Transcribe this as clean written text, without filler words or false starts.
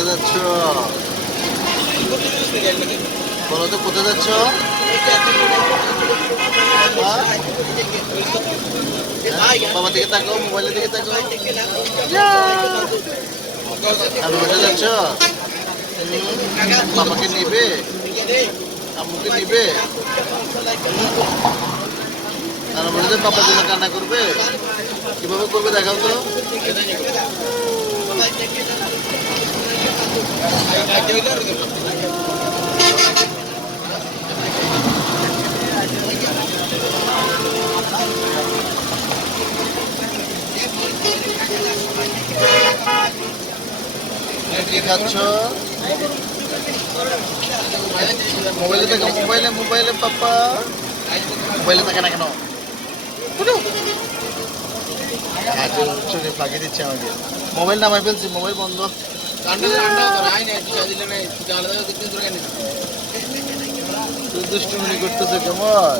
কোথায় যাচ্ছ? বলো তো কোথায় যাচ্ছ? বাবা দিকে তাকাও, মোবাইলের দিকে তাকাও। আমি কোথায় যাচ্ছ? বাবাকে নিবে, আম্মুকে নিবে, আর বলে বাবার জন্য কান্না করবে। কিভাবে করবে দেখাও তো। কি খাচ্ছ? মোবাইলে দেখো, মোবাইলে মোবাইলে পাপা মোবাইলে থাকে না কেন? চোখে ফাঁকি দিচ্ছে আমাকে। মোবাইল নামাই ফেলছি, মোবাইল বন্ধ। দুষ্টুমি করতেছে কেমন?